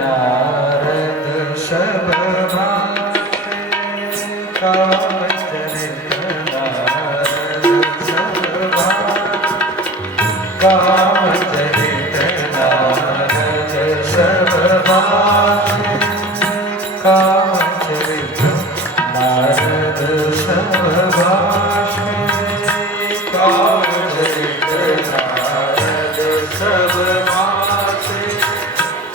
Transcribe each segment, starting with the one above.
नारद सब भाषे कामचरित नारद सब भाषे कामचरित नारद सब भाषे कामचरित नारद सब भाषे कामचरित नारद सब भाषे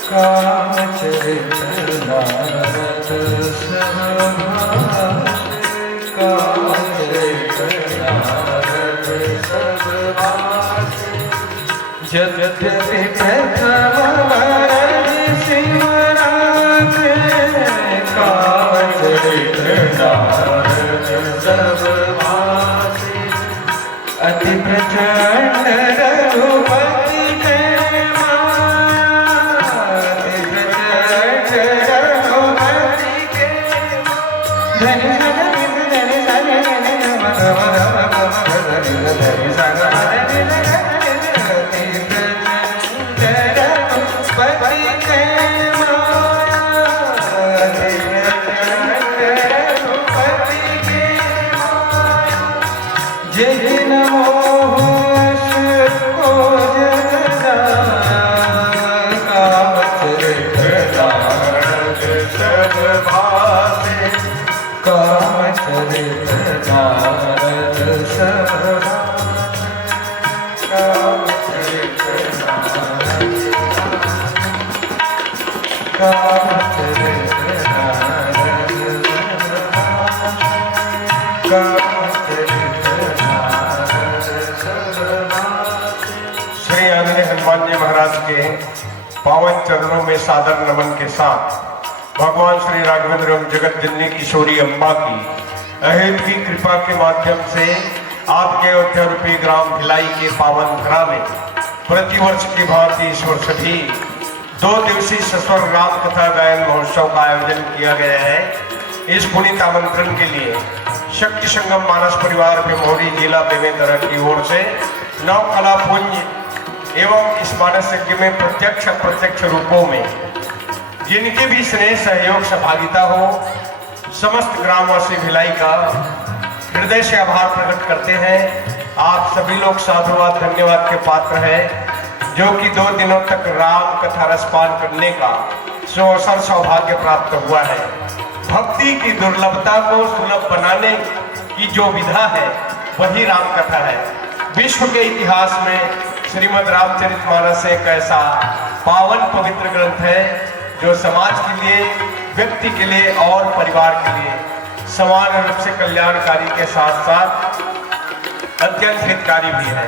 कामचरित नारद सब भाषे कामचरित नारद सब भाषे यद्यपि प्रथम वरद सिमरत कामचरित नारद सब भाषे अति प्रचंड रघुपति के अति प्रचंड रघुपति के धनि कामचरित नारद सब कामचरित कामचरित नारद कामचरित नारद सब श्री आदरणीय हनुमान जी महाराज के पावन चरणों में सादर नमन के साथ भगवान श्री राघवेंद्र एवं जगत जननी किशोरी अम्बा की अहेत की कृपा के माध्यम से आपके अयोध्या रूपी ग्राम भिलाई के पावन धरा में प्रतिवर्ष की भांति इस वर्ष भी 2 दिवसीय सस्वर राम कथा गायन महोत्सव का आयोजन किया गया है। इस पुनीत आमंत्रण के लिए शक्ति संगम मानस परिवार बेमोरी जिला बेमेतरा की ओर से नव कला पुंज एवं इस मानस यज्ञ में प्रत्यक्ष अप्रत्यक्ष रूपों में जिनके भी स्नेह सहयोग सहभागिता हो समस्त ग्रामवासी भिलाई का हृदय से आभार प्रकट करते हैं। आप सभी लोग साधुवाद धन्यवाद के पात्र हैं जो कि 2 दिनों तक राम कथा रसपान करने का सुअवसर सौभाग्य प्राप्त हुआ है। भक्ति की दुर्लभता को सुलभ बनाने की जो विधा है वही राम कथा है। विश्व के इतिहास में श्रीमद् रामचरितमानस एक ऐसा पावन पवित्र ग्रंथ है जो समाज के लिए, व्यक्ति के लिए और परिवार के लिए समान रूप से कल्याणकारी के साथ साथ अत्यंत हितकारी भी है।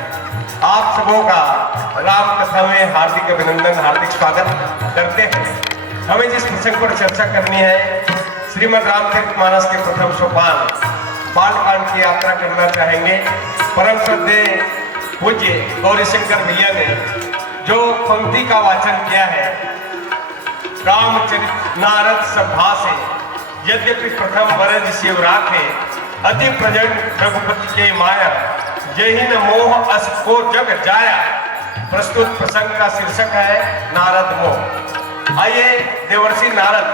आप सबों का राम कथा में हार्दिक अभिनंदन, हार्दिक स्वागत करते हैं। हमें जिस प्रसंग पर चर्चा करनी है श्रीमद् रामचरितमानस के प्रथम सोपान बालकांड की यात्रा करना चाहेंगे। परम श्रद्धेय पूज्य गौरीशंकर भैया ने जो पंक्ति का वाचन किया है, कामचरित नारद सब भाषे यद्यपि प्रथम वरद शिव राखे अति प्रजन रघुपति के माया जय न मोह अस को जग जाया। प्रस्तुत प्रसंग का शीर्षक है नारद मोह। आइए देवर्षि नारद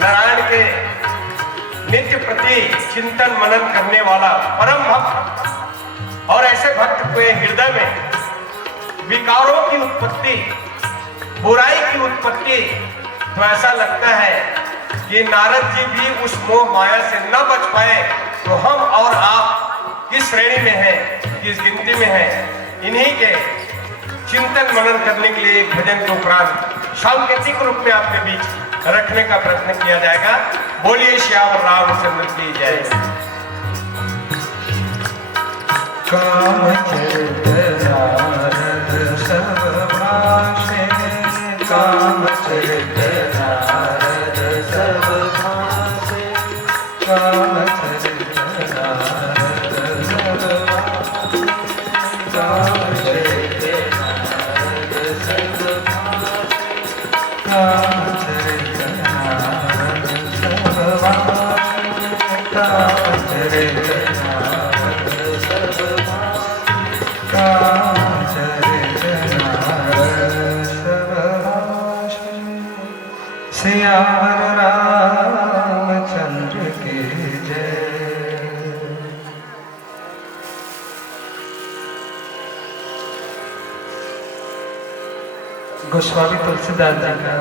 नारायण के नित्य प्रति चिंतन मनन करने वाला परम भक्त और ऐसे भक्त के हृदय में विकारों की उत्पत्ति, बुराई की उत्पत्ति, तो ऐसा लगता है कि नारद जी भी उस मोह माया से न बच पाए तो हम और आप किस श्रेणी में हैं, किस गिनती में हैं। इन्हीं के चिंतन मनन करने के लिए भजन के उपरांत सांकेतिक रूप में आपके बीच रखने का प्रयत्न किया जाएगा। बोलिए श्याम रामचंद्र की जय। कामचरित नारद सब भाषे कामचरित नारद सब भाषे कामचरित नारद सब भाषे कामचरित नारद सब भाषे कामचरित नारद सब भाषे कामचरित नारद सब भाषे गोस्वामी तुलसीदास जी का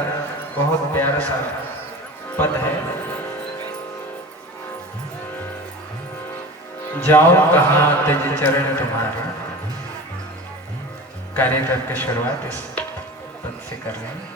बहुत प्यारा सा पद है। जाओ कहाँ तेज चरण तुम्हारे, कार्यक्रम की शुरुआत इस पद से कर रहे हैं।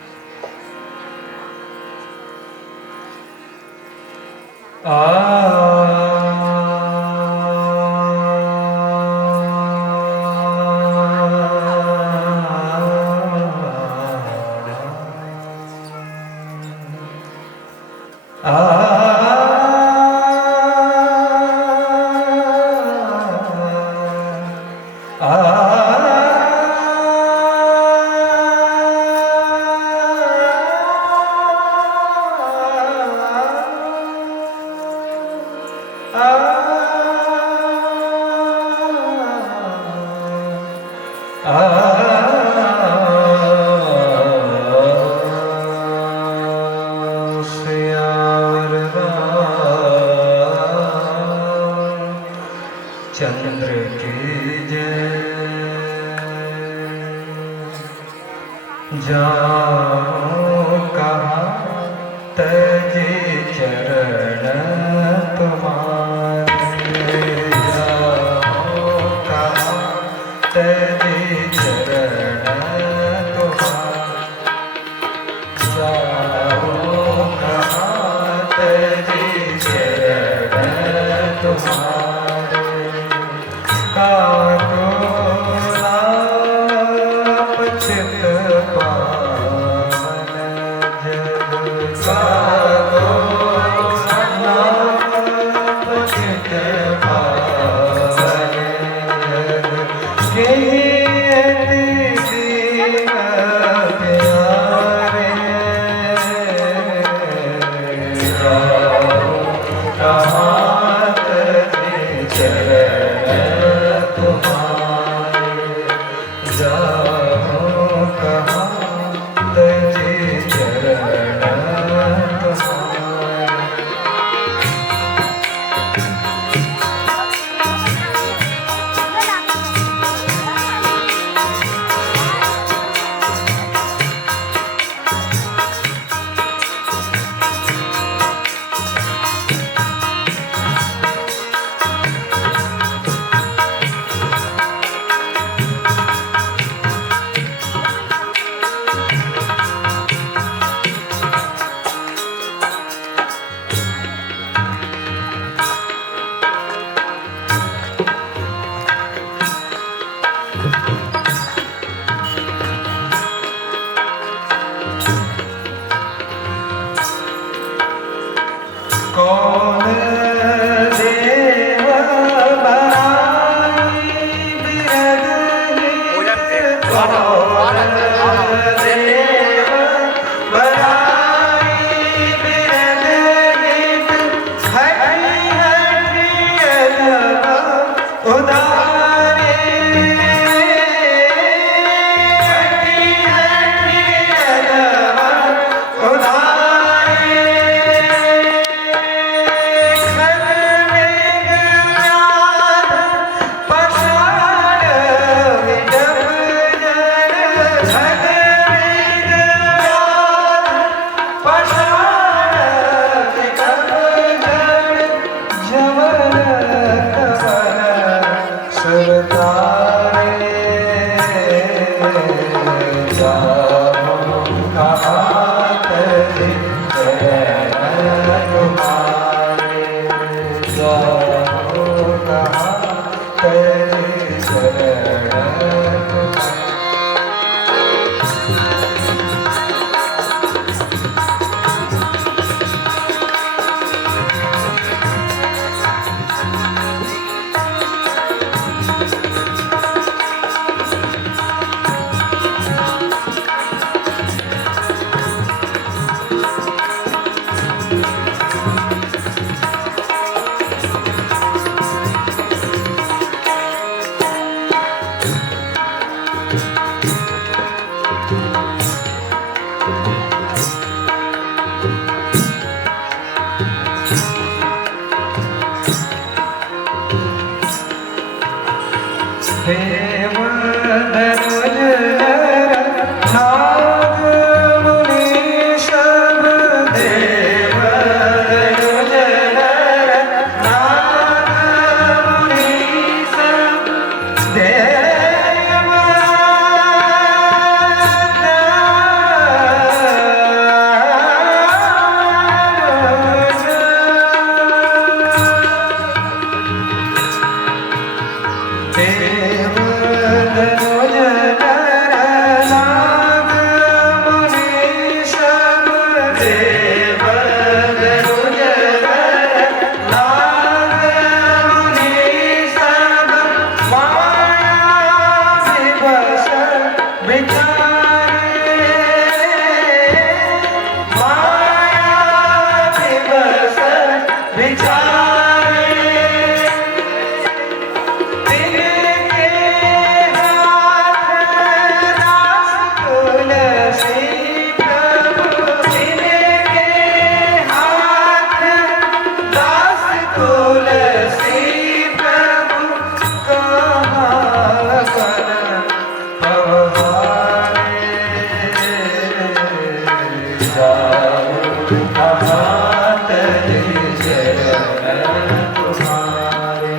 चंद्र की जय, जाओ कहाँ तजी चरण तुम्हारे, जाओ कहाँ तजी चरण तुम्हारे, जाओ कहाँ तजी चरण तुम्हारे। देव धनुष नर नाम विचारे दिल के हाथ दास तुलसी प्रभु, दिल के हाथ दास तुलसी प्रभु, कहाँ कर पवहारे जाऊं कहाँ तेरे चरण तुम्हारे,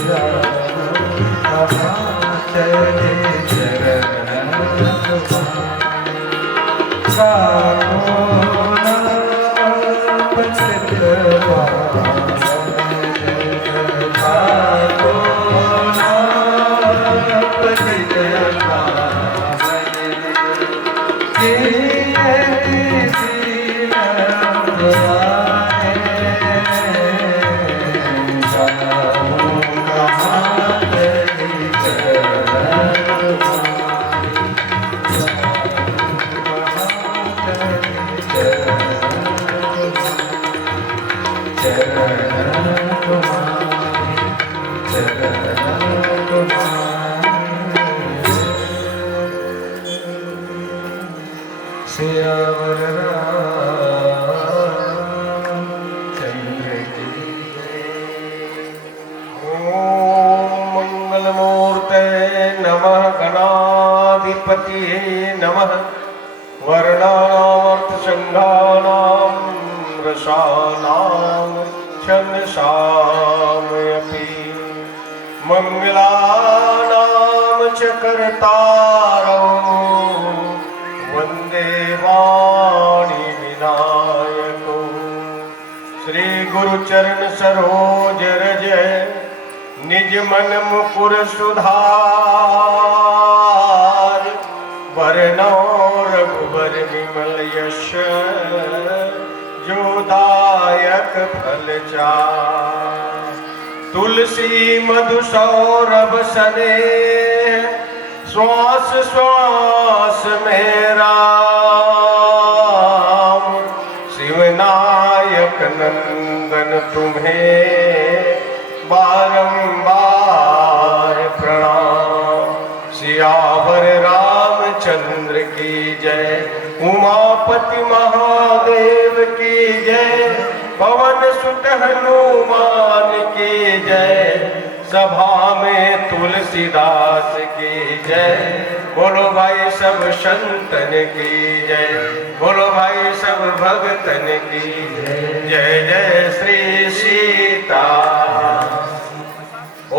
जाऊं कहाँ तेरे चरण तुम्हारे, काको ना पतित पावन, काको ना पतित पावन, सियावर रामचंद्र की ओम मंगलमूर्ते नमः, गणाधिपति नमः, वर्णार्थसंघानां रसानां छन्दसामपि, मंगलानां च कर्तारौ वंदे वाणी विनायको, श्री गुरु चरण सरोज रज निज मन मुकुर सुधार, वरनौ रघुबर विमल यश जो दायक फल चार, तुलसी मधुसौरभ सने श्वास श्वास में राम, शिवनायक नंदन तुम्हें बारंबार प्रणाम, सियावर रामचंद्र की जय, उमापति महादेव की जय, पवन सुत हनुमान की जय, सभा में तुलसीदास की जय, बोलो भाई सब संतन की जय, बोलो भाई सब भगतन की जय, जय जय श्री सीता।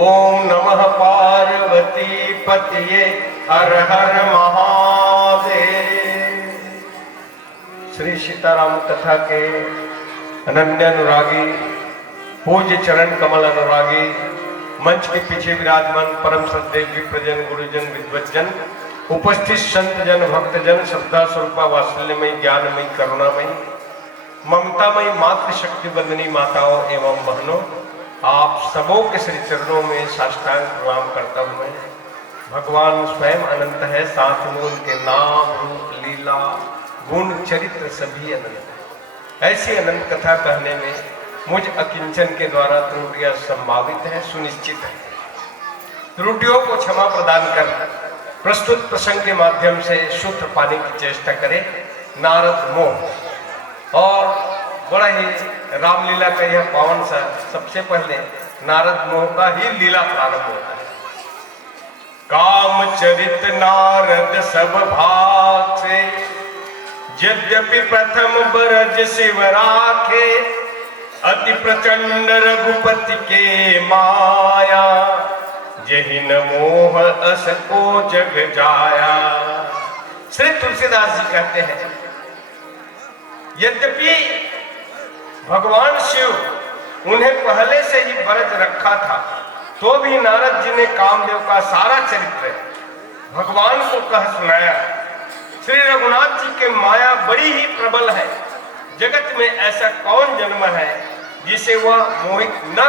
ओम नमः पार्वती पतिये हर हर महादेव। श्री सीताराम कथा के अनन्य अनुरागी, पूज्य चरण कमल अनुरागी, मंच के पीछे विराजमान परम श्रद्धेय विप्रजन, गुरुजन, विद्वज्जन, उपस्थित संतजन, भक्तजन, श्रद्धा स्वरूपा, वात्सल्यमयी, ज्ञानमयी, करुणामयी, ममतामयी, मातृशक्ति बंदनी माताओं एवं बहनों, आप सबों के श्री चरणों में साष्टांग प्रणाम करता हूं मैं। भगवान स्वयं अनंत है, साथ में उनके नाम, रूप, लीला, गुण, चरित्र सभी अनंत है। ऐसी अनंत कथा कहने में मुझ अकिंचन के द्वारा त्रुटियां संभावित है, सुनिश्चित है। त्रुटियों को क्षमा प्रदान कर प्रस्तुत प्रसंग के माध्यम से सूत्र पाने की चेष्टा करें। नारद मोह और बड़ा ही रामलीला का यह पावन सा, सबसे पहले नारद मोह का ही लीला प्रारंभ होता है। काम चरित नारद सब भाग से, यद्यपि प्रथम बरज शिव राखे, अति प्रचंड रघुपति के माया, यही न मोह अस को जग जाया। श्री तुलसीदास जी कहते हैं, यद्यपि भगवान शिव उन्हें पहले से ही बरज रखा था, तो भी नारद जी ने कामदेव का सारा चरित्र भगवान को कह सुनाया। श्री रघुनाथ जी के माया बड़ी ही प्रबल है। जगत में ऐसा कौन जन्म है जिसे वह मोहित न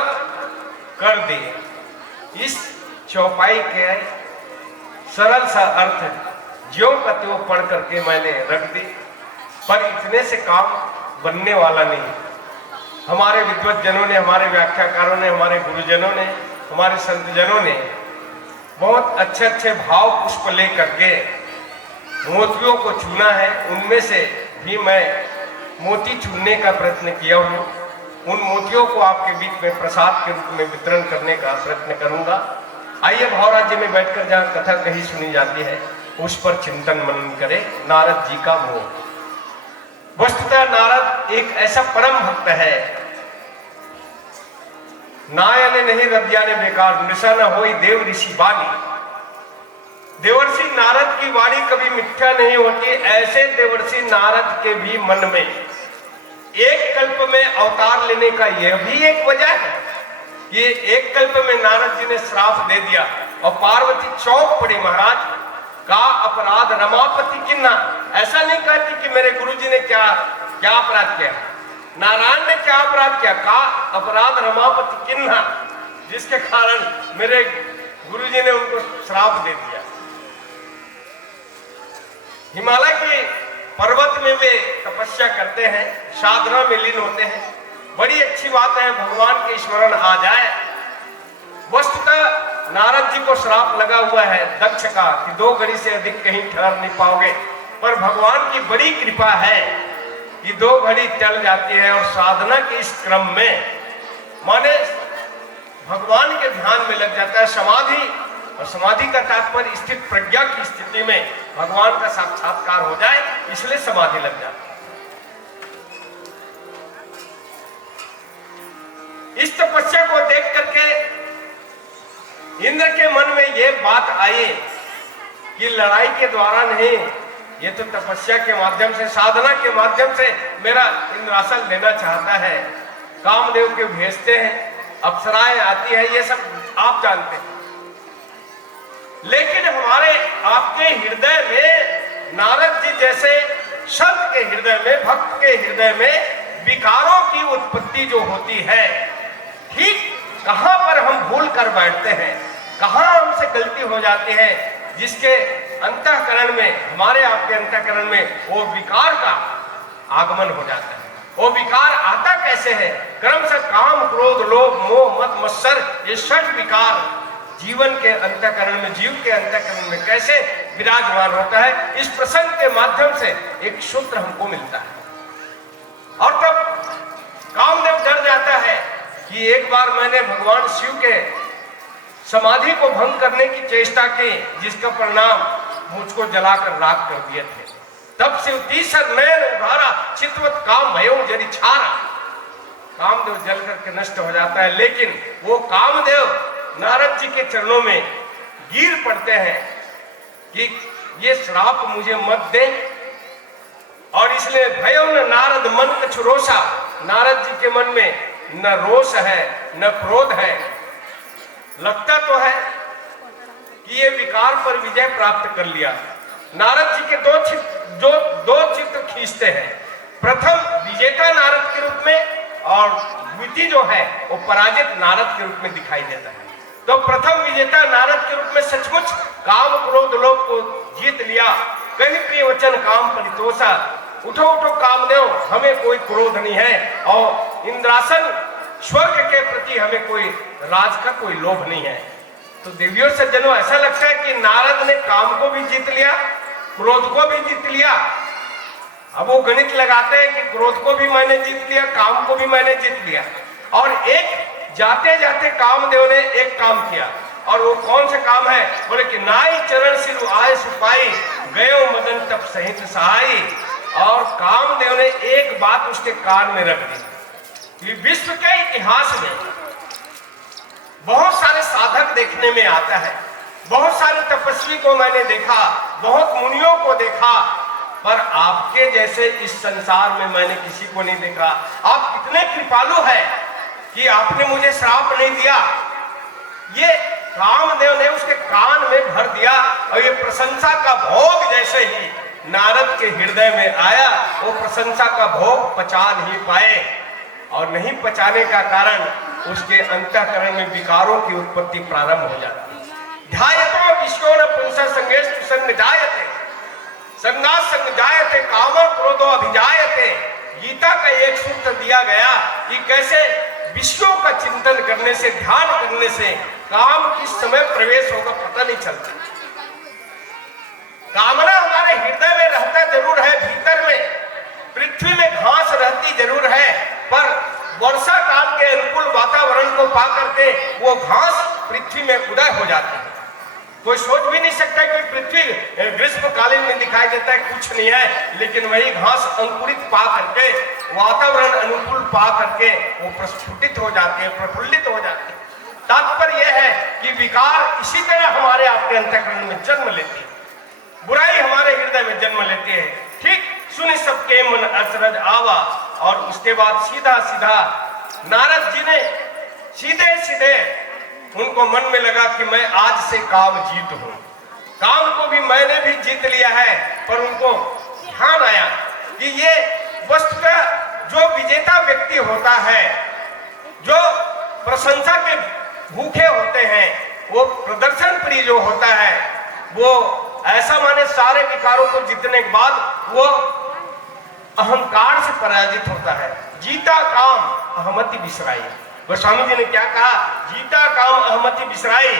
कर दे। इस चौपाई के सरल सा अर्थ ज्यों का त्यों पढ़ करके मैंने रख दी, पर इतने से काम बनने वाला नहीं। हमारे विद्वज्जनों ने, हमारे व्याख्याकारों ने, हमारे गुरुजनों ने, हमारे संतजनों ने बहुत अच्छे अच्छे भाव पुष्प ले करके मोतियों को चुना है। उनमें से भी मैं मोती चुनने का प्रयत्न किया हूँ। उन मोतियों को आपके बीच में प्रसाद के रूप में वितरण करने का प्रयत्न करूंगा। आइए भाव राज्य में बैठकर जहाँ कथा कही सुनी जाती है उस पर चिंतन मनन करें। नारद जी का मोह। वस्तुतः नारद एक ऐसा परम भक्त है, नायने नहीं रद्याने बेकार, निशा न होई देव ऋषि वाणी। देवर्षि नारद की वाणी कभी मिथ्या नहीं होती। ऐसे देवर्षि नारद के भी मन में एक कल्प में अवतार लेने का यह भी एक वजह है। ये एक कल्प में नारद जी ने श्राप दे दिया और पार्वती चौंक पड़ी, महाराज का अपराध रमापति किन्ना। ऐसा नहीं कहती कि मेरे गुरुजी ने क्या क्या अपराध किया, नारायण ने क्या अपराध किया, का अपराध रमापति किन्ना, जिसके कारण मेरे गुरुजी ने उनको श्राप दे दिया। हिमालय के पर्वत में वे तपस्या करते हैं, साधना में लीन होते हैं। बड़ी अच्छी बात है, भगवान के स्मरण आ जाए। वस्तुतः नारद जी को श्राप लगा हुआ है दक्ष का कि 2 घड़ी से अधिक कहीं ठहर नहीं पाओगे, पर भगवान की बड़ी कृपा है कि 2 घड़ी टल जाती है और साधना के इस क्रम में माने भगवान के ध्यान में लग जाता है। समाधि, और समाधि का तात्पर्य स्थित प्रज्ञा की स्थिति में भगवान का साक्षात्कार हो जाए, इसलिए समाधि लग जाती है। इस तपस्या को देख करके इंद्र के मन में यह बात आई कि लड़ाई के द्वारा नहीं, ये तो तपस्या के माध्यम से, साधना के माध्यम से मेरा इंद्रासन लेना चाहता है। कामदेव के भेजते हैं, अप्सराएं आती है, ये सब आप जानते हैं। लेकिन हमारे आपके हृदय में, नारद जी जैसे संत के हृदय में, भक्त के हृदय में विकारों की उत्पत्ति जो होती है, ठीक कहां पर हम भूल कर बैठते हैं, कहां हमसे गलती हो जाती है, जिसके अंतःकरण में, हमारे आपके अंतःकरण में वो विकार का आगमन हो जाता है। वो विकार आता कैसे है? क्रम से काम, क्रोध, लोभ, मोह, मद, मत्सर, ये 6 विकार जीवन के अंतःकरण में, जीव के अंतःकरण में कैसे विराजमान होता है, इस प्रसंग के माध्यम से एक सूत्र हमको मिलता है। और तब कामदेव डर जाता है कि एक बार मैंने भगवान शिव के समाधि को भंग करने की चेष्टा की, जिसका परिणाम मुझको जलाकर राख कर दिए थे। तब शिव तीसर नयन उभारा, चितवत काम भयो जरी छारा। कामदेव जल करके नष्ट हो जाता है। लेकिन वो कामदेव नारद जी के चरणों में गिर पड़ते हैं कि ये श्राप मुझे मत दे। और इसलिए भयो न नारद मन कछु रोषा, नारद जी के मन में न रोष है न क्रोध है। लगता तो है कि ये विकार पर विजय प्राप्त कर लिया। नारद जी के दो चित्र खींचते हैं। प्रथम विजेता नारद के रूप में और द्वितीय जो है वो पराजित नारद के रूप में दिखाई देता है। तो प्रथम विजेता नारद के रूप में सचमुच काम, क्रोध, लोभ को जीत लिया। कहीं प्रिय वचन काम परितोषा, उठो उठो कामदेव, हमें कोई क्रोध नहीं है और इंद्रासन स्वर्ग के प्रति हमें कोई राज का कोई लोभ नहीं है। तो देवियों सज्जनों, ऐसा लगता है कि नारद ने काम को भी जीत लिया, क्रोध को भी जीत लिया। अब वो गणित लगाते हैं कि क्रोध को भी मैंने जीत लिया, काम को भी मैंने जीत लिया। और एक जाते जाते कामदेव ने एक काम किया, और वो कौन सा काम है? बोले कि नाई चरण सिरु आए सिपाही, गयो मदन तप सहित सहाई। और कामदेव ने एक बात उसके कान में रख दी। विश्व के इतिहास में बहुत सारे साधक देखने में आता है, बहुत सारे तपस्वी को मैंने देखा, बहुत मुनियों को देखा, पर आपके जैसे इस संसार में मैंने किसी को नहीं देखा। आप कितने कृपालु हैं कि आपने मुझे श्राप नहीं दिया। ये कामदेव ने उसके कान में भर दिया, और ये प्रशंसा का भोग जैसे ही नारद के हृदय में आया, वो प्रशंसा का भोग पचा नहीं पाए। और नहीं पचाने का कारण उसके अंतःकरण में विकारों की उत्पत्ति प्रारंभ हो जाती है। ध्यायतो विश्वो न पुंसा संगेष्टु संग जायते, संगात संग जायते, कामो क्रोधो अभिजायते, गीता का एक सूत्र दिया गया कि कैसे विषयों का चिंतन करने से, ध्यान करने से काम किस समय प्रवेश होगा पता नहीं चलता। कामना हमारे हृदय में रहता जरूर है, भीतर में पृथ्वी में घास रहती जरूर है, पर वर्षा काल के अनुकूल वातावरण को पा करके वो घास पृथ्वी में उदय हो जाती है। कोई सोच भी नहीं सकता कि पृथ्वी ग्रीष्मकालीन में दिखाई देता है, कुछ नहीं है, लेकिन वही घास अंकुरित पा करके, वातावरण अनुकूल पा करके वो प्रस्फुटित हो जाती है, प्रफुल्लित हो जाती है। तात्पर्य यह है कि विकार इसी तरह हमारे आपके अंतःकरण में जन्म लेती है, बुराई हमारे हृदय में जन्म लेती है। ठीक सुनि सबके मन अचरज आवा, और उसके बाद सीधा सीधा नारद जी ने सीधे सीधे उनको मन में लगा कि मैं आज से काम जीत हूं, काम को भी मैंने भी जीत लिया है। पर उनको ध्यान आया कि ये वस्तुतः जो विजेता व्यक्ति होता है, जो प्रशंसा के भूखे होते हैं, वो प्रदर्शन प्रिय जो होता है, वो ऐसा माने सारे विकारों को जीतने के बाद वो अहंकार से पराजित होता है। जीता काम अहमति बिसराई। गोस्वामी जी ने क्या कहा? जीता काम अहमति बिसराई,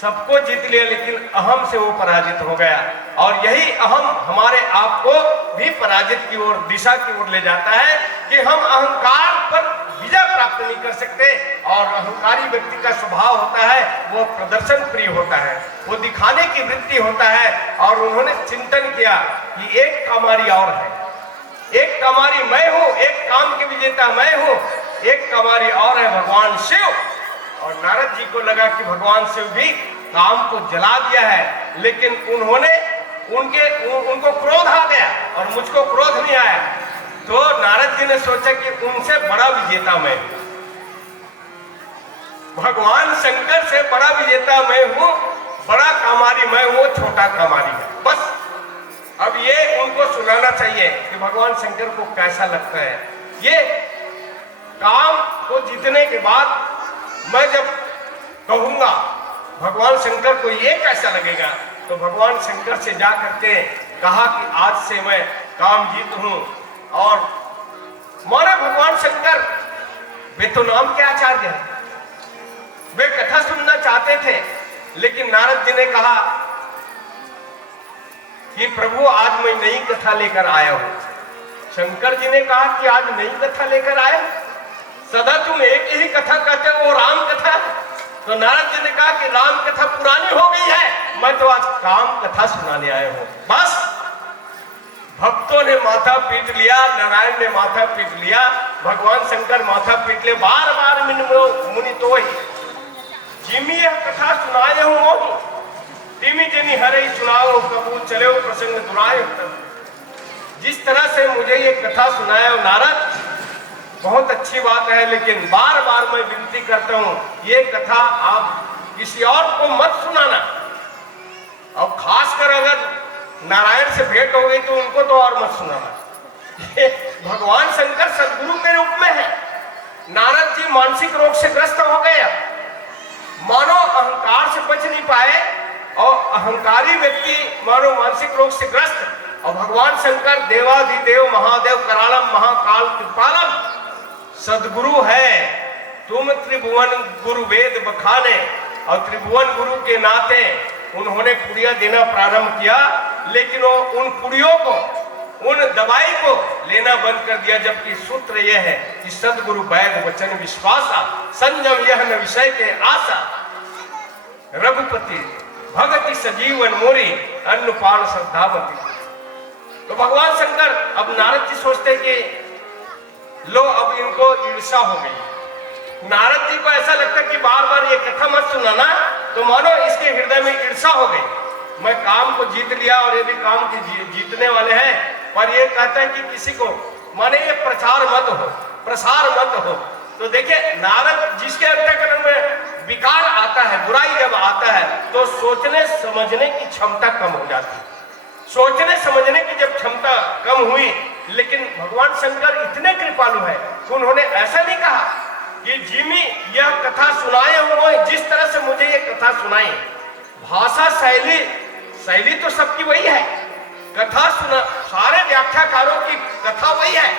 सबको जीत लिया लेकिन अहम से वो पराजित हो गया। और यही अहम हमारे आप को भी पराजित की ओर, दिशा की ओर ले जाता है कि हम अहंकार पर विजय प्राप्त नहीं कर सकते। और अहंकारी व्यक्ति का स्वभाव होता है वो प्रदर्शन प्रिय होता है, वो दिखाने की वृत्ति होता है। और उन्होंने चिंतन किया कि एक कमारी और है, एक कमारी मैं हूं, एक काम के विजेता मैं हूं, एक कमारी और है भगवान शिव। और नारद जी को लगा कि भगवान शिव भी काम को जला दिया है, लेकिन उनको क्रोध आ गया और मुझको क्रोध नहीं आया। तो नारद जी ने सोचा कि उनसे बड़ा विजेता मैं हूं, भगवान शंकर से बड़ा विजेता मैं हूं, बड़ा कामारी मैं हूं, छोटा कामारी है। बस अब ये उनको सुनाना चाहिए कि भगवान शंकर को कैसा लगता है। ये काम को जीतने के बाद मैं जब कहूंगा भगवान शंकर को ये कैसा लगेगा, तो भगवान शंकर से जा करके कहा कि आज से मैं काम जीत हूं। और माने भगवान शंकर वे तो नाम के आचार्य हैं, वे कथा सुनना चाहते थे, लेकिन नारद जी ने कहा कि प्रभु आज मैं नई कथा लेकर आया हूं। शंकर जी ने कहा कि आज नई कथा लेकर आए, सदा तुम एक ही कथा कहते हो, वो राम कथा। तो नारद जी ने कहा कि राम कथा पुरानी हो गई है, मैं तो आज काम कथा सुनाने आया हूं। बस भक्तों ने माथा पीट लिया, नारायण ने माथा पीट लिया, भगवान शंकर माथा पीट ले, बार बार मुनि तो ही जिमी यह कथा सुनाए हूं मोही, तिमी जनी हरे सुनाओ कबूल चले प्रसंग दुराय। जिस तरह से मुझे ये कथा सुनाया नारद, बहुत अच्छी बात है, लेकिन बार बार मैं विनती करता हूं ये कथा आप किसी और को मत सुनाना। और खासकर अगर नारायण से भेंट हो गई तो उनको तो और मत सुनाना। भगवान शंकर सदगुरु के रूप में है, नारद जी मानसिक रोग से ग्रस्त हो गए, मानो अहंकार से बच नहीं पाए, और अहंकारी व्यक्ति मानो मानसिक रोग से ग्रस्त। और भगवान शंकर देवाधिदेव महादेव करालम महाकाल कृपालम सदगुरु है। तुम त्रिभुवन गुरु वेद बखाने, और त्रिभुवन गुरु के नाते उन्होंने पुड़िया देना प्रारंभ किया, लेकिन वो उन पुड़ियों को, उन दवाई को लेना बंद कर दिया। जबकि सूत्र यह है कि सदगुरु वैद वचन विश्वासा, संयम यह न विषय के आशा, रघुपति भगति सजीवन मोरी, अन्नपान श्रद्धावती। तो भगवान शंकर, अब नारद जी सोचते कि लो अब इनको ईर्षा हो गई। नारद जी को ऐसा लगता कि बार बार ये कथा मत सुनाना, तो मानो इसके हृदय में ईर्षा हो गई। मैं काम को जीत लिया और ये भी काम के जीतने वाले हैं, पर ये कहता है कि किसी को माने ये प्रचार मत हो, प्रसार मत हो। तो देखिए नारद जिसके अंतःकरण में विकार आता है, बुराई जब आता है, तो सोचने समझने की क्षमता कम हो जाती है। सोचने समझने की जब क्षमता कम हुई, लेकिन भगवान शंकर इतने कृपालु है कि उन्होंने ऐसा नहीं कहा कि जिमी यह कथा सुनाए हो, जिस तरह से मुझे ये कथा सुनाई। भाषा शैली तो सबकी वही है, कथा सुना, सारे व्याख्याकारों की कथा वही है,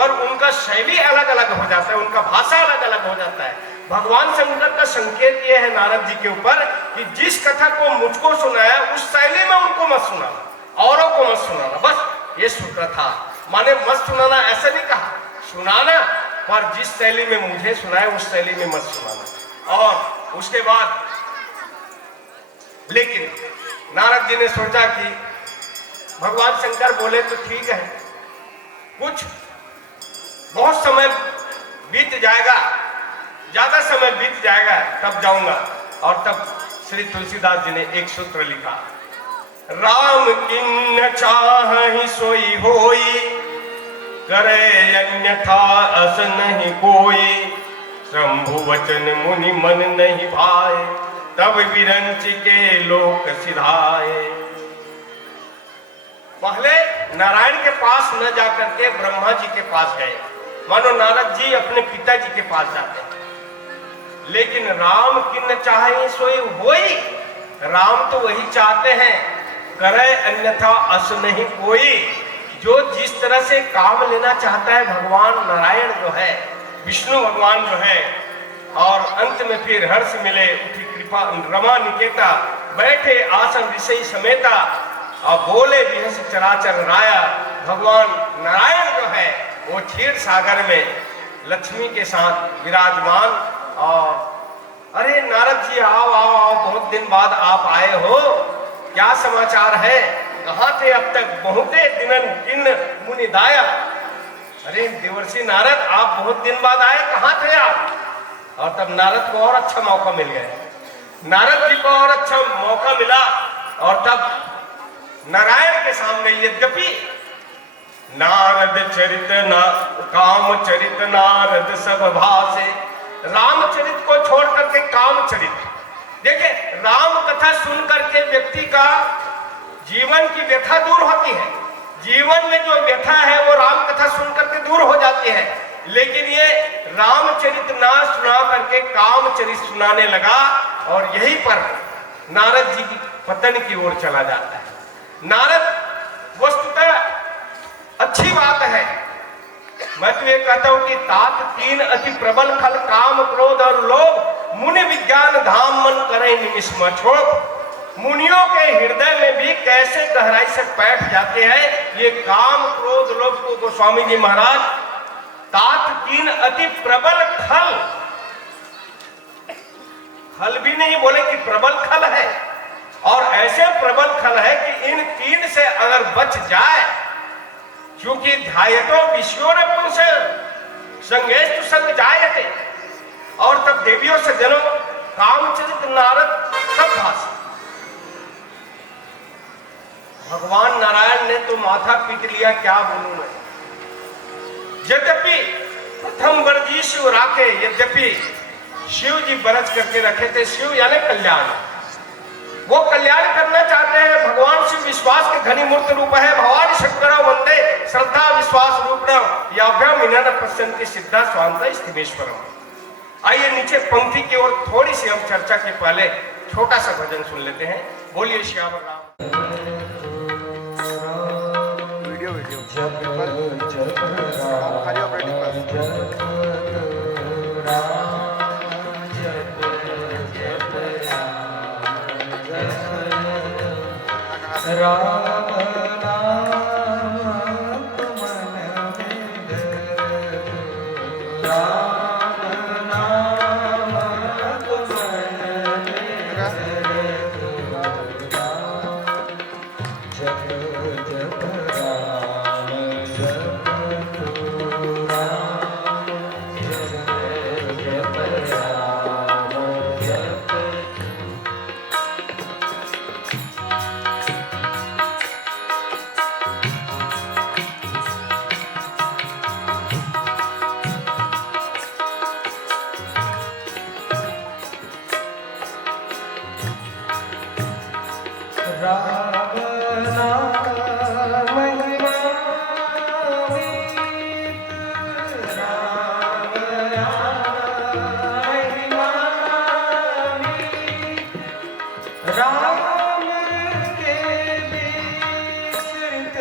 पर उनका शैली अलग अलग हो जाता है, उनका भाषा अलग अलग हो जाता है। भगवान शंकर का संकेत यह है नारद जी के ऊपर कि जिस कथा को मुझको सुनाया उस शैली में उनको मत सुनाना, औरों को मत सुनाना, बस ये सूत्र था। माने मत सुनाना ऐसा नहीं कहा, सुनाना, पर जिस शैली में मुझे सुनाया उस शैली में मत सुनाना। और उसके बाद लेकिन नारद जी ने सोचा कि भगवान शंकर बोले तो ठीक है, कुछ बहुत समय बीत जाएगा, ज्यादा समय बीत जाएगा तब जाऊंगा। और तब श्री तुलसीदास जी ने एक सूत्र लिखा, राम किन्न चाहि सोई होई, करे अन्यथा अस नहीं कोई, शंभु वचन मुनि मन नहीं भाए, तब विरंच के लोक सिधाए। पहले नारायण के पास न जाकर के ब्रह्मा जी के पास गए, मानो नारद जी अपने पिताजी के पास जाते हैं। लेकिन राम किन्न चाहे सोई होई, राम तो वही चाहते हैं, करे अन्यथा अस नहीं कोई। जो जिस तरह से काम लेना चाहता है भगवान नारायण जो है, विष्णु भगवान जो है, और अंत में फिर हर्ष मिले उठी कृपा रमा निकेता, बैठे आसन ऋषि समेता, और बोले बिहस चराचर राया। भगवान नारायण जो है वो क्षीर सागर में लक्ष्मी के साथ विराजमान। और अरे नारद जी आओ आओ आओ, बहुत दिन बाद आप आए हो, क्या समाचार है, कहाँ थे अब तक, बहुते दिनन किन मुनि दाया। अरे देवर्षि नारद आप बहुत दिन बाद आए, कहाँ थे आप। और तब नारद को और अच्छा मौका मिल गया, नारद जी को और अच्छा मौका मिला। और तब नारायण के सामने यद्यपि नारद चरित काम चरित नारद सब भाषे, रामचरित को छोड़ करके काम चरित। देखिए राम कथा सुन करके व्यक्ति का जीवन की व्यथा दूर होती है, जीवन में जो व्यथा है वो राम कथा सुन करके दूर हो जाती है। लेकिन ये रामचरित ना सुना करके कामचरित सुनाने लगा, और यहीं पर नारद जी की पतन की ओर चला जाता है। नारद वस्तुतः अच्छी बात है, मैं तो ये कहता हूं कि तात तीन अति प्रबल खल, काम क्रोध और लोभ, मुनि विज्ञान धाम मन करे निमिष छोड़। मुनियों के हृदय में भी कैसे गहराई से बैठ जाते हैं ये काम क्रोध लोभ को गोस्वामी जी महाराज तात तीन अति प्रबल खल, खल भी नहीं बोले कि प्रबल खल है, और ऐसे प्रबल खल है कि इन तीन से अगर बच जाए, क्योंकि ध्यायतो विषयों ने पुरुष संगेस्तु संग जायते, और तब देवियों से जनो कामचरित नारद सब भाषा। भगवान नारायण ने तो माथा पीट लिया, क्या बोलूं मैं। यद्यपि प्रथम वर्जी शिव राखे, यद्यपि शिव जी बरस करके रखे थे, शिव यानी कल्याण, वो कल्याण करना चाहते हैं। भगवान शिव विश्वास के घनी मूर्त रूप है, भवानी शंकर वंदे श्रद्धा विश्वास रूप याभ्याम पश्यन्ति सिद्धा स्वांत स्थिमेश्वरम। आइए नीचे पंक्ति की ओर थोड़ी सी हम चर्चा के पहले छोटा सा भजन सुन लेते हैं। बोलिए श्याम राम। वीडियो जप जप राम खाली ऑपरेटिंग राम नाम मन में धर, राम नाम मन में धर, जप जप राम जप तू राम, जप जप राम जप राम नाम महिमा मीत, राम नाम महिमा मीत, राम के विसृत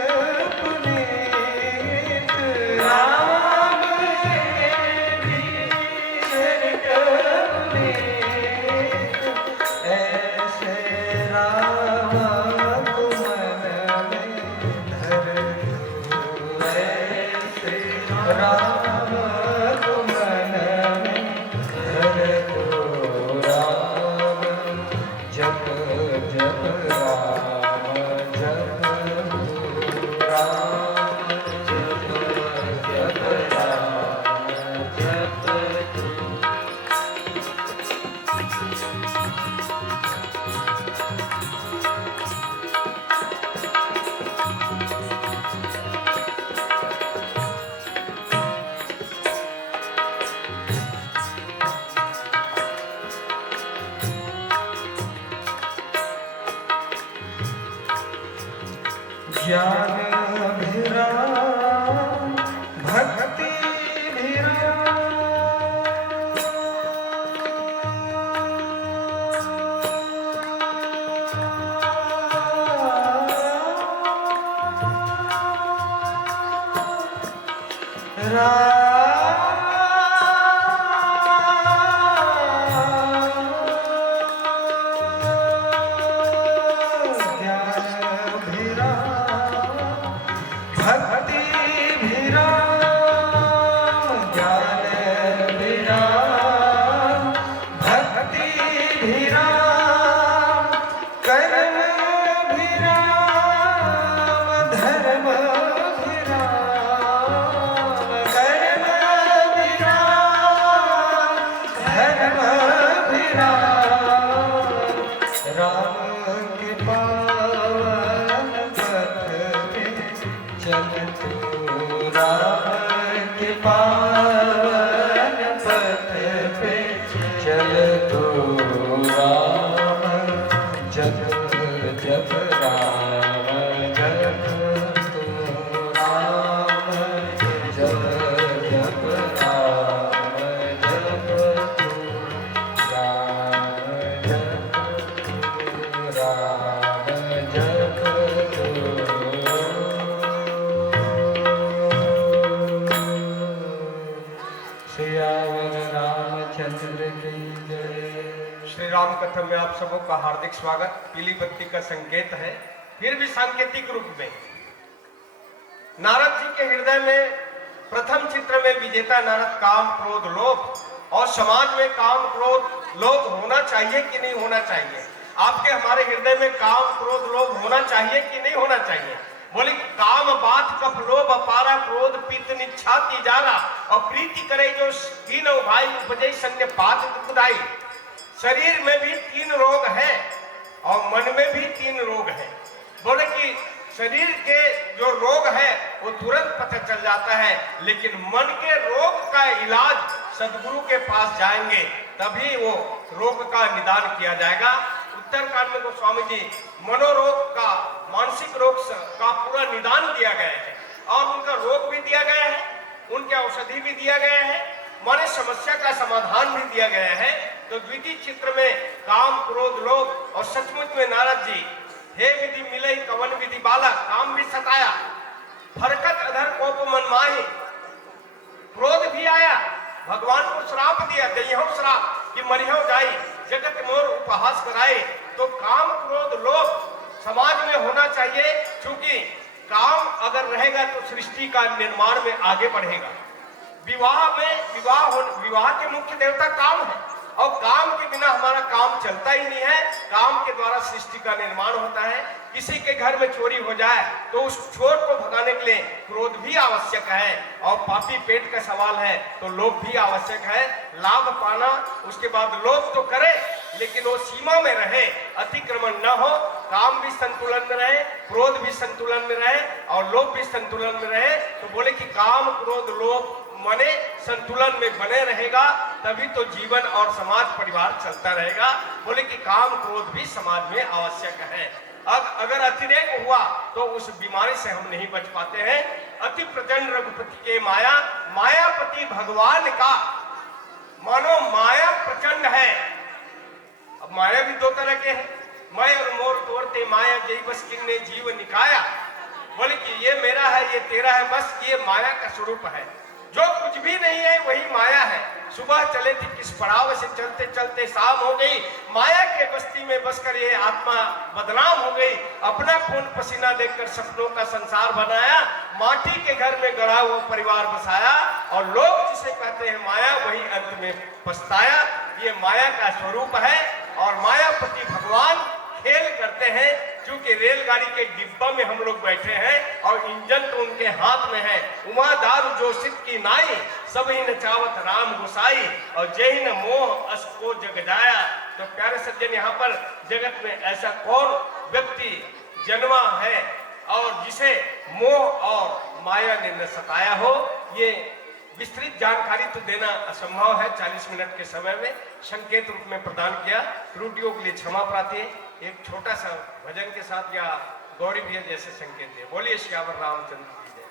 पुनीत, राम ऐसे राम को मन में धर लो, ऐसे राम को मन में धर लो, राम जप जप राम जप राम जप जप राम जप ज्ञान भिरा भक्ति भिरा ज्ञान भिरा भक्ति भिराम, ज्ञान भिराम भक्ति भिराम, कर्म भिराम धर्म भिराम, कर्म भिराम धर्म भिराम, राम के पावन पथ पे चल तू, राम के पावन पथ पे चल तू, राम जप जप राम जप तू, राम जप जप राम जप तू, राम जप तू, राम जप तू। सियावर रामचंद्र की जय। श्री राम कथा में आप सबों का हार्दिक स्वागत। पीली बत्ती का संकेत है, फिर भी सांकेतिक रूप में। नारद जी के हृदय में प्रथम चित्र में विजेता नारद काम क्रोध लोभ, और समाज में काम क्रोध लोभ होना चाहिए कि नहीं होना चाहिए? आपके हमारे हृदय में काम क्रोध लोभ होना चाहिए कि नहीं होना चाहिए? बोले काम बात कप लोभ अपारा क्रोध पित्त निच्छाति जारा, और प्रीति करे जो तीनों भाई उपजय संग पात दुखदाई। शरीर में भी 3 रोग हैं और मन में भी 3 रोग हैं। बोले कि शरीर के जो रोग है वो तुरंत पता चल जाता है, लेकिन मन के रोग का इलाज सदगुरु के पास जाएंगे तभी वो रोग का निदान किया जाएगा। उत्तरकांड में गोस्वामी जी मनोरोग का, मानसिक रोग का पूरा निदान दिया गया है, और उनका रोग भी दिया गया है, उनके औषधि भी दिया गया है, माने समस्या का समाधान भी दिया गया है। तो द्वितीय चित्र में काम क्रोध लोभ, और सचमुच में नारद जी हे विधि मिले कवन विधि बालक, काम भी सताया, फरकत अधर कोप मन माही, क्रोध भी आया, भगवान को श्राप दिया, दइहो श्राप कि मरिहो जाई, जगत मोर उपहास कराए। तो काम क्रोध लोभ समाज में होना चाहिए, क्योंकि काम अगर रहेगा तो सृष्टि का निर्माण में आगे बढ़ेगा। विवाह के मुख्य देवता काम है, और काम के बिना हमारा काम चलता ही नहीं है। काम के द्वारा सृष्टि का निर्माण होता है। किसी के घर में चोरी हो जाए तो उस चोर को भगाने के लिए क्रोध भी आवश्यक है, और पापी पेट का सवाल है तो लोभ भी आवश्यक है। लाभ पाना, उसके बाद लोभ तो करे लेकिन वो सीमा में रहे, अतिक्रमण न हो, काम भी संतुलन में रहे, क्रोध भी संतुलन में रहे, और लोभ भी संतुलन में रहे। तो बोले कि काम क्रोध लोभ मने संतुलन में बने रहेगा, तभी तो जीवन और समाज परिवार चलता रहेगा। बोले कि काम क्रोध भी समाज में आवश्यक है। अब अगर अतिरेक हुआ तो उस बीमारी से हम नहीं बच पाते हैं। अति प्रचंड रघुपति के माया, मायापति भगवान का, मानो माया प्रचंड है। अब माया भी 2 तरह के हैं, मैं और मोर तोड़ते माया जय बस किन्ने जीव निकाया। बोले कि ये मेरा है, ये तेरा है, बस ये माया का स्वरूप है। जो कुछ भी नहीं है वही माया है। सुबह चले थे किस पड़ाव से, चलते चलते शाम हो गई। माया के बस्ती में बसकर ये आत्मा बदनाम हो गई। अपना खून पसीना देखकर सपनों का संसार बनाया, माटी के घर में गढ़ा हुआ परिवार बसाया, और लोग जिसे कहते हैं माया वही अंत में पछताया। ये माया का स्वरूप है और मायापति भगवान खेल करते हैं। क्योंकि रेलगाड़ी के डिब्बा में हम लोग बैठे हैं और इंजन तो उनके हाथ में है। उमादार जो सिद्ध की नाई, सब ही नचावत राम गुसाई, और जय न मोह अस को जग जाया। तो प्यारे सज्जन, यहाँ पर जगत में ऐसा कौन व्यक्ति जन्मा है और जिसे मोह और माया ने न सताया हो? ये विस्तृत जानकारी तो देना असंभव है 40 मिनट के समय में, संकेत रूप में प्रदान किया। त्रुटियों के लिए क्षमा प्रार्थी। एक छोटा सा भजन के साथ या गौरी भैया जैसे संकेत है। बोलिए श्यावर रामचंद्र की जय।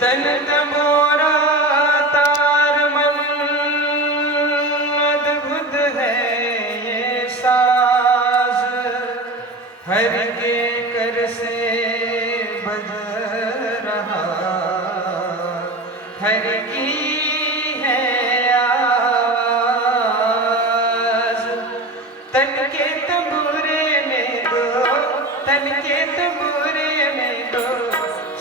तन तमोरा तार मन अद्भुत है ये साज, हर के कर से बज रहा, हर की है आवाज। तन के तंबूरे में दो, तन के तंबूरे में दो,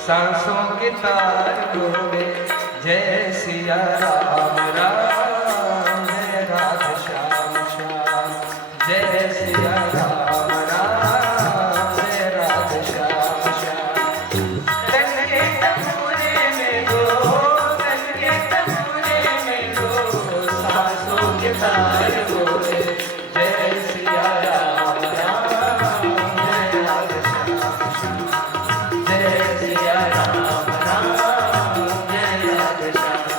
सांसों के तार बोले जय सिया राम राम, जय राधे श्याम श्याम, जय सिया राम राम, जय राधे श्याम श्याम। तन के तंबूरे में दो, तन के तंबूरे में दो, सांसों के तार बोले जय सिया राम राम, जय राधे श्याम श्याम, जय सिया राम राम, जय राधे श्याम।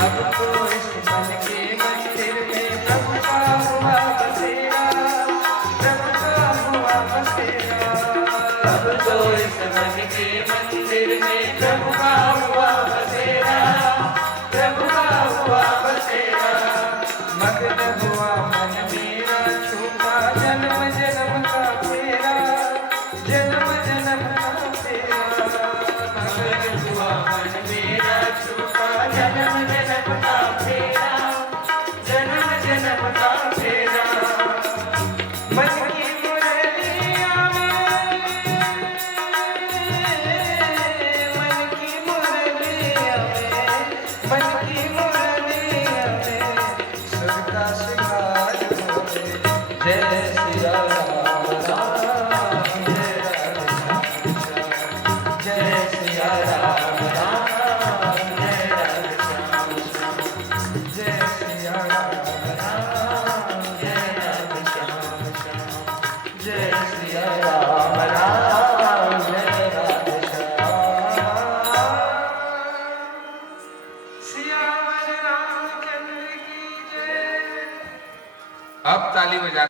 अब तो इस मन के मंदिर में प्रभु का हुआ बसेरा, प्रभु का हुआ बसेरा। अब तो इस मन के मंदिर में प्रभु का हुआ बसेरा, प्रभु का हुआ बसेरा। मग्न हुआ मन मेरा, छूटा जन्म जन्म का फेरा, जन्म जन्म का फेरा। मग्न हुआ मन मेरा, छूटा जन्म जन्म का फेरा, जन्म जन्म का फेरा। मन की मुरलिया में, मन की मुरलिया में, मन की मुरलिया में, सुर का श्रृंगार बोले जय सिया